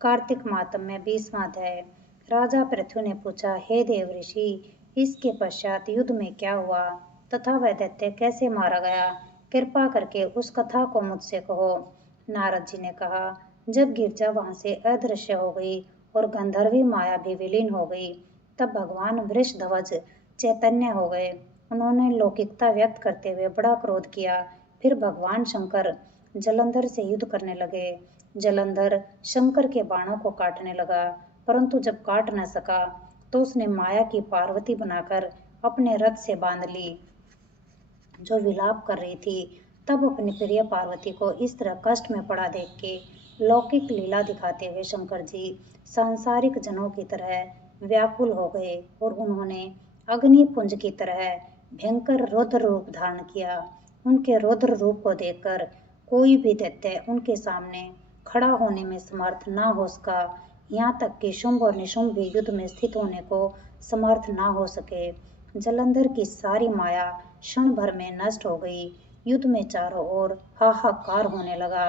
कार्तिक मातम में 20वां अध्याय। राजा पृथु ने पूछा, हे देव ऋषि, इसके पश्चात युद्ध में क्या हुआ तथा वह दैत्य कैसे मारा गया? कृपा करके उस कथा को मुझसे कहो। नारद जी ने कहा, जब गिरजा वहां से अदृश्य हो गई और गंधर्वी माया भी विलीन हो गई, तब भगवान वृषध्वज चैतन्य हो गए। उन्होंने लौकिकता व्यक्त करते हुए बड़ा क्रोध किया। फिर भगवान शंकर जलंधर से युद्ध करने लगे। जलंधर शंकर के बाणों को काटने लगा, परंतु जब काट न सका तो उसने माया की पार्वती बनाकर अपने रथ से बांध ली, जो विलाप कर रही थी। तब अपनी प्रिय पार्वती को इस तरह कष्ट में पड़ा देख के लौकिक लीला दिखाते हुए शंकर जी सांसारिक जनों की तरह व्याकुल हो गए और उन्होंने अग्नि पुंज की तरह भयंकर रौद्र रूप धारण किया। उनके रौद्र रूप को देखकर कोई भी दैत्य उनके सामने खड़ा होने में समर्थ न हो सका। यहाँ तक कि शुंभ और निशुंभ भी युद्ध में स्थित होने को समर्थ न हो सके। जलंधर की सारी माया क्षण भर में नष्ट हो गई। युद्ध में चारों ओर हाहाकार होने लगा।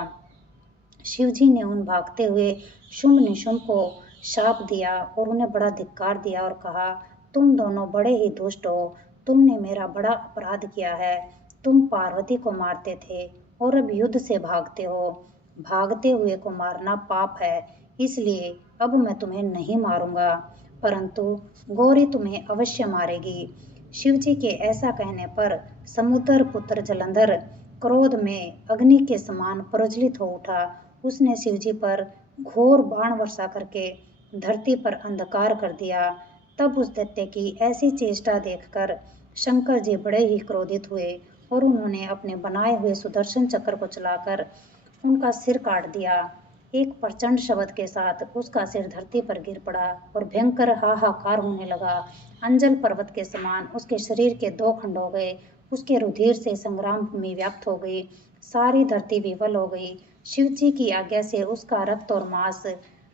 शिवजी ने उन भागते हुए शुंभ निशुंभ को शाप दिया और उन्हें बड़ा धिक्कार दिया और कहा, तुम दोनों बड़े ही दुष्ट हो। तुमने मेरा बड़ा अपराध किया है। तुम पार्वती को मारते थे और अब युद्ध से भागते हो। भागते हुए को मारना पाप है, इसलिए अब मैं तुम्हें नहीं मारूंगा, परंतु गौरी तुम्हें अवश्य मारेगी। शिवजी के ऐसा कहने पर समुद्र पुत्र जलंधर क्रोध में अग्नि के समान प्रज्वलित हो उठा। उसने शिवजी पर घोर बाण वर्षा करके धरती पर अंधकार कर दिया। तब उस दैत्य की ऐसी चेष्टा देखकर शंकर जी बड़े ही क्रोधित हुए और उन्होंने अपने बनाए हुए सुदर्शन चक्र को चलाकर उनका सिर काट दिया। एक प्रचंड शब्द के साथ उसका सिर धरती पर गिर पड़ा और भयंकर हाहाकार होने लगा। अंजल पर्वत के समान उसके शरीर के 2 खंड हो गए। उसके रुधिर से संग्राम भूमि व्याप्त हो गई। सारी धरती विवल हो गई। शिवजी की आज्ञा से उसका रक्त और मांस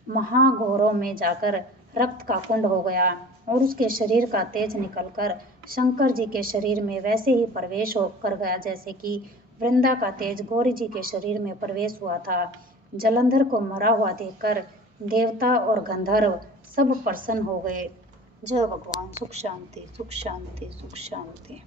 महागौरों में जाकर रक्त का कुंड हो गया और उसके शरीर का तेज निकलकर शंकर जी के शरीर में वैसे ही प्रवेश कर गया जैसे कि वृंदा का तेज गौरी जी के शरीर में प्रवेश हुआ था। जलंधर को मरा हुआ देखकर देवता और गंधर्व सब प्रसन्न हो गए। जय भगवान। सुख शांति, सुख शांति, सुख शांति।